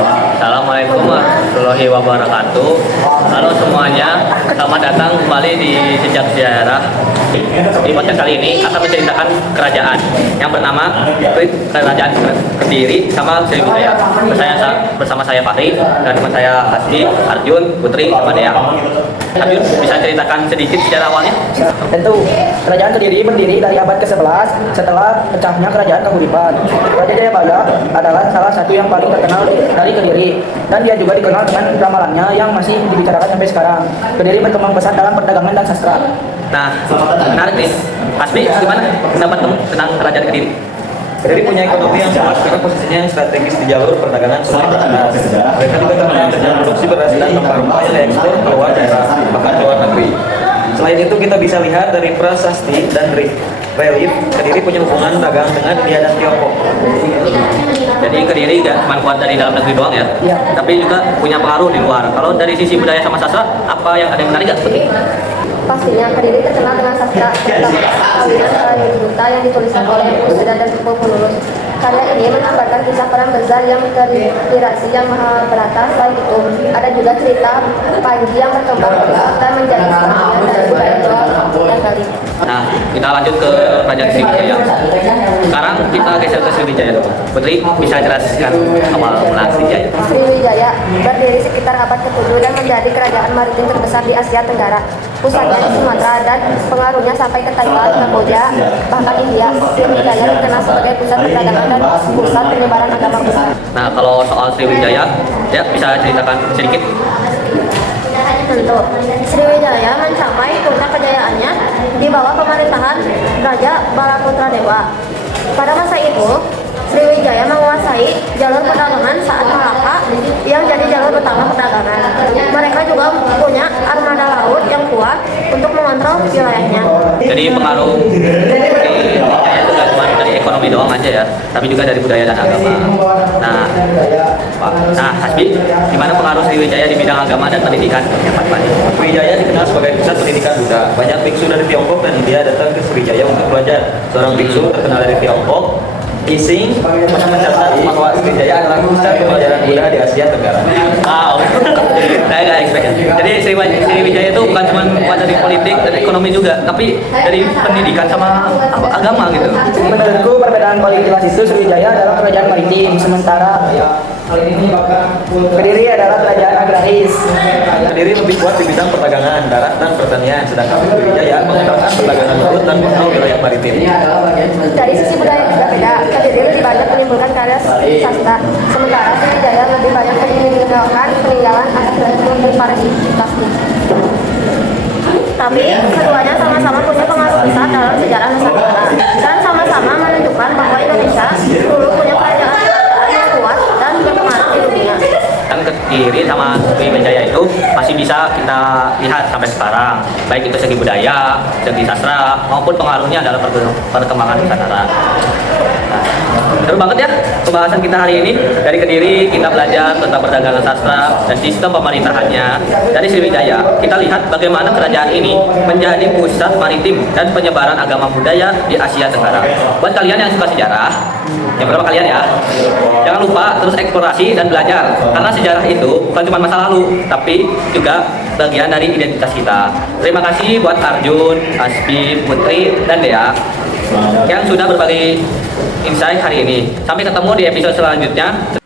Assalamualaikum warahmatullahi wabarakatuh. Halo semuanya, selamat datang kembali di Jejak Sejarah. Di podcast kali ini akan menceritakan kerajaan yang bernama Kerajaan Kediri sama Sriwijaya. Bersama saya Fahri dan teman saya Hasbi, Arjun, Putri, sama Dea. Arjun, bisa ceritakan sedikit sejarah awalnya? Tentu, Kerajaan Kediri berdiri dari abad ke-11 setelah pecahnya Kerajaan Kahuripan. Raja Jayabaya adalah salah satu yang paling terkenal dari Kediri, dan dia juga dikenal dengan ramalannya yang masih dibicarakan sampai sekarang. Kediri berkembang pesat dalam perdagangan dan sastra. Nah, menarik nih. Hasbi, gimana pendapat kamu tentang Kerajaan Kediri? Kediri punya ekonomi yang kuat karena posisinya yang strategis di jalur perdagangan sungai Batangas. Mereka juga terkenal dengan produksi beras dan rempah-rempah yang diekspor ke luar daerah, bahkan ke luar negeri. Selain itu kita bisa lihat dari prasasti dan relief, Kediri punya hubungan dagang dengan India dan Tiongkok. Jadi Kediri gak cuma kuat dari dalam negeri doang ya, tapi juga punya pengaruh di luar. Kalau dari sisi budaya sama sastra, apa yang ada yang menarik gak? Pastinya Kediri terkenal dengan sastra tentang kawinan Raden Buta yang dituliskan oleh Pusida dan Pepululus. Karya ini menggambarkan kisah perang besar yang terinspirasi yang Mahabharata. Selain itu, ada juga cerita Panji yang berkembang dan menjadi sebagian dari budaya Jawa dan Bali. Nah, kita lanjut ke Kerajaan Sriwijaya. Sekarang kita geser ke Sriwijaya dulu. Putri, bisa jelaskan awal mula Sriwijaya? Sriwijaya berdiri sekitar abad ke-7 dan menjadi kerajaan maritim terbesar di Asia Tenggara. Pusatnya di Sumatera dan pengaruhnya sampai ke Taiwan, Kamboja, bahkan India. Sriwijaya dikenal sebagai pusat perdagangan dan pusat penyebaran agama Buddha. Nah, kalau soal Sriwijaya, ya bisa ceritakan sedikit? Tentu, Sriwijaya mencapai puncak kejayaannya di bawah pemerintahan Raja Balaputra Dewa. Pada masa itu, Sriwijaya menguasai jalur perdagangan saat Malaka yang jadi jalur utama perdagangan. Mereka juga punya armada laut yang kuat untuk mengontrol wilayahnya. Jadi pengaruh Sriwijaya itu gak cuma dari ekonomi doang aja ya, tapi juga dari budaya dan agama. Nah, Hasbi, gimana pengaruh Sriwijaya di bidang agama dan pendidikan? Sriwijaya dikenal sebagai pusat pendidikan Buddha. Banyak biksu dari Tiongkok dan India datang ke Sriwijaya untuk belajar. Seorang biksu terkenal dari Tiongkok, Ising, pernah mencatat bahwa Sriwijaya adalah pusat pembelajaran Buddha di Asia Tenggara. Wow, saya nggak expect. Jadi Sriwijaya itu bukan cuma kuat dari politik dan ekonomi juga, tapi dari pendidikan sama agama gitu. Menurutku perbedaan paling jelas itu Sriwijaya adalah kerajaan maritim, sementara Kediri adalah kerajaan agraris. Kediri lebih kuat di bidang perdagangan darat dan pertanian, sedangkan Sriwijaya mengembangkan perdagangan laut dan mengenal wilayah maritim. Dari sisi budaya berbeda, Kediri lebih banyak menimbulkan karya sastra, sementara Sriwijaya lebih banyak meninggalkan peninggalan arsitektur dan pariwisata. Tapi keduanya sama-sama punya pengaruh besar dalam sejarah Nusantara dan sama-sama menunjukkan bahwa Indonesia dulu punya kerajaan yang kuat dan berpengaruh di dunia. Kan Kediri sama Sriwijaya itu masih bisa kita lihat sampai sekarang, baik itu segi budaya, segi sastra, maupun pengaruhnya dalam perkembangan Nusantara. Nah, seru banget ya pembahasan kita hari ini. Dari Kediri kita belajar tentang perdagangan sastra dan sistem pemerintahannya. Dari Sriwijaya kita lihat bagaimana kerajaan ini menjadi pusat maritim dan penyebaran agama budaya di Asia Tenggara. Buat kalian yang suka sejarah, yang berapa kalian ya, jangan lupa terus eksplorasi dan belajar, karena sejarah itu bukan cuma masa lalu, tapi juga bagian dari identitas kita. Terima kasih buat Arjun, Hasbi, Putri, dan Dea yang sudah berbagi insight hari ini. Sampai ketemu di episode selanjutnya.